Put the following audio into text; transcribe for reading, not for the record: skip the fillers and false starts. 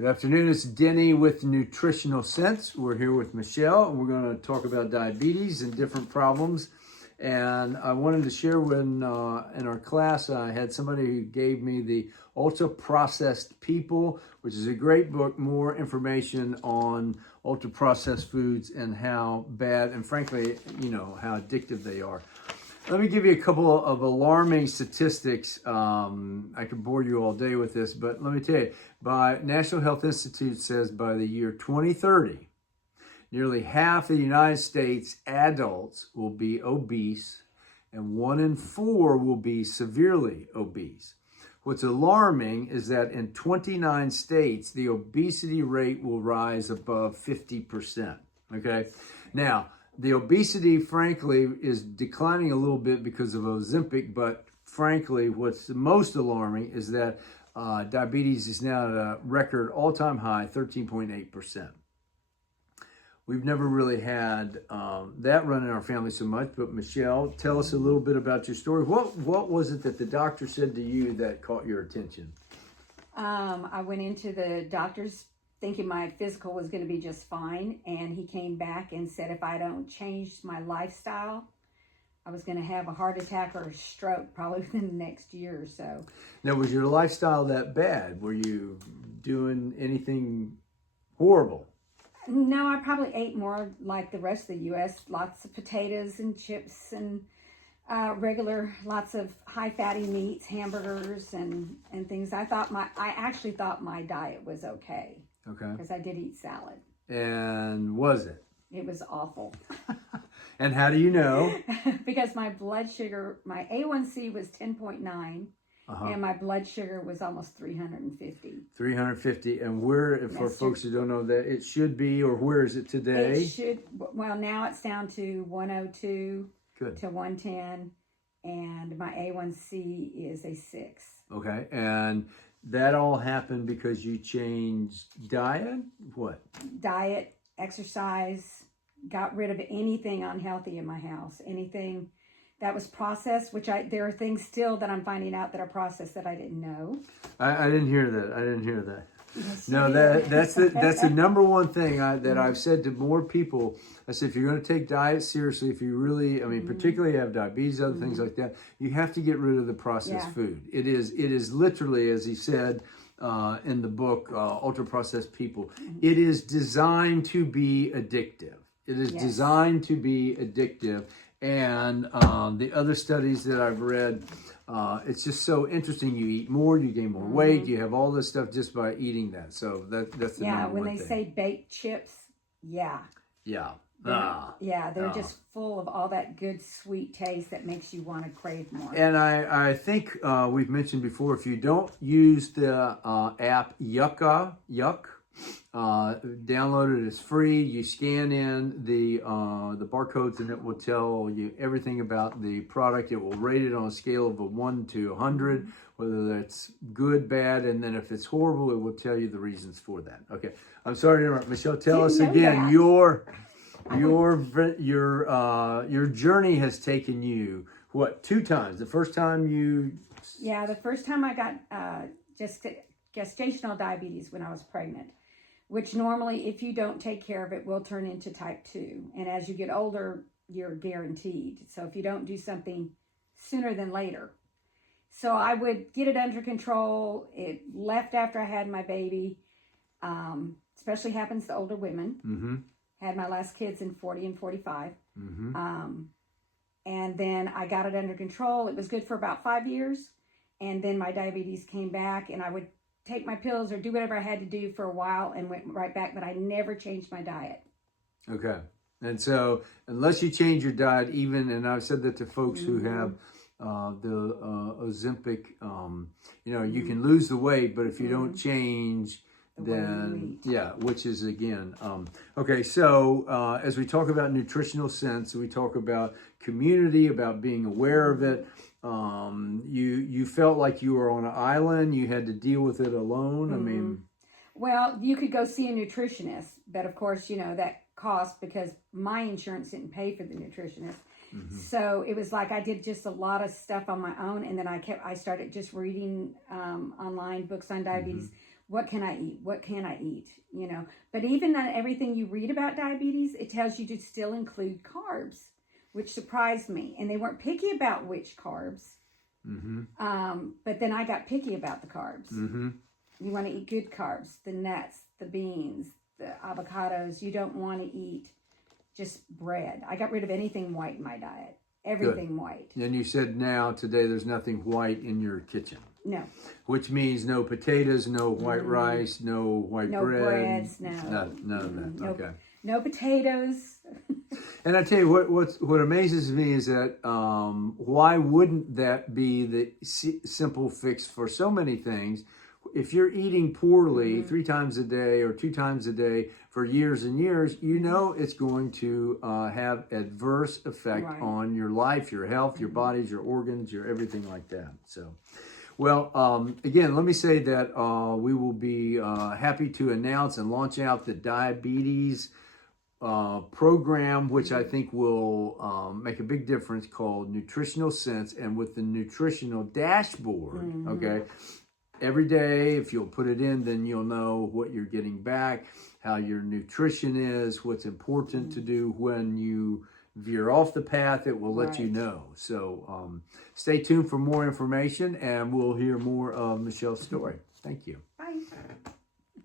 Good afternoon, it's Denny with Nutritional Sense. We're here with Michelle, and we're going to talk about diabetes and different problems. And I wanted to share when in our class, I had somebody who gave me the Ultra Processed People, which is a great book, more information on ultra processed foods and how bad and frankly, how addictive they are. Let me give you a couple of alarming statistics. I could bore you all day with this, but let me tell you, by National Health Institute says by the year 2030, nearly half the United States adults will be obese and 1 in 4 will be severely obese. What's alarming is that in 29 states, the obesity rate will rise above 50%, okay? Now, the obesity, frankly, is declining a little bit because of Ozempic, but frankly, what's most alarming is that diabetes is now at a record all-time high, 13.8%. We've never really had that run in our family so much, but Michelle, tell us a little bit about your story. What was it that the doctor said to you that caught your attention? I went into the doctor's thinking my physical was going to be just fine, and he came back and said if I don't change my lifestyle, I was going to have a heart attack or a stroke probably within the next year or so. Now, was your lifestyle that bad? Were you doing anything horrible? No, I probably ate more like the rest of the U.S., lots of potatoes and chips and lots of high fatty meats, hamburgers and things. I actually thought my diet was okay. Okay. Because I did eat salad. And was it? It was awful. And how do you know? Because my blood sugar, my A1C was 10.9, and my blood sugar was almost 350. 350, and where, for folks who don't know that, it should be, or where is it today? It should, well, now it's down to 102 to 110, and my A1C is a 6. Okay, and that all happened because you changed diet? What? Diet, exercise, got rid of anything unhealthy in my house, anything that was processed, there are things still that I'm finding out that are processed that I didn't know. I didn't hear that. Yes, no, that's the number one thing that I've said to more people. I said, if you're going to take diet seriously, if you really, particularly have diabetes, other things like that, you have to get rid of the processed food. It is literally, as he said in the book, Ultra Processed People, it is designed to be addictive. It is designed to be addictive. And the other studies that I've read, it's just so interesting. You eat more, you gain more weight, you have all this stuff just by eating that. So that's the number one thing. Yeah, when they say baked chips, they're just full of all that good sweet taste that makes you want to crave more. And I think we've mentioned before, if you don't use the app Yuck, download it. It's free. You scan in the barcodes and it will tell you everything about the product. It will rate it on a scale of 1 to 100, whether that's good, bad, and then if it's horrible, it will tell you the reasons for that. Okay, I'm sorry to interrupt. Michelle, tell us again your journey has taken you what, 2 times? The first time the first time I got gestational diabetes when I was pregnant, which normally, if you don't take care of it, will turn into type 2. And as you get older, you're guaranteed. So if you don't do something sooner than later. So I would get it under control. It left after I had my baby. Especially happens to older women. Had my last kids in 40 and 45. And then I got it under control. It was good for about 5 years. And then my diabetes came back, and I would take my pills or do whatever I had to do for a while and went right back, but I never changed my diet. Okay. And so unless you change your diet, and I've said that to folks who have the Ozempic, you can lose the weight, but if you don't change, then which is again, okay. So as we talk about nutritional sense, we talk about community, about being aware of it. You felt like you were on an island. You had to deal with it alone. Well, you could go see a nutritionist, but of course, that cost because my insurance didn't pay for the nutritionist. So it was like I did just a lot of stuff on my own, and then I started just reading online books on diabetes. what can I eat? What can I eat? You know, but even on everything you read about diabetes, it tells you to still include carbs, which surprised me. And they weren't picky about which carbs. But then I got picky about the carbs. You want to eat good carbs, the nuts, the beans, the avocados. You don't want to eat just bread. I got rid of anything white in my diet. Everything white. And you said now, today, there's nothing white in your kitchen. No. Which means no potatoes, no white rice, no white No bread. breads, no. None of that. Nope. Okay. No potatoes. And I tell you what amazes me is that why wouldn't that be the simple fix for so many things? If you're eating poorly 3 times a day or 2 times a day for years and years, you know it's going to have adverse effect on your life, your health, your bodies, your organs, your everything like that. So, well, again, let me say that we will be happy to announce and launch out the diabetes program, which I think will make a big difference, called Nutritional Sense, and with the nutritional dashboard, okay? Every day, if you'll put it in, then you'll know what you're getting back, how your nutrition is, what's important to do when you veer off the path. It will let you know. So stay tuned for more information, and we'll hear more of Michelle's story. Thank you. Bye.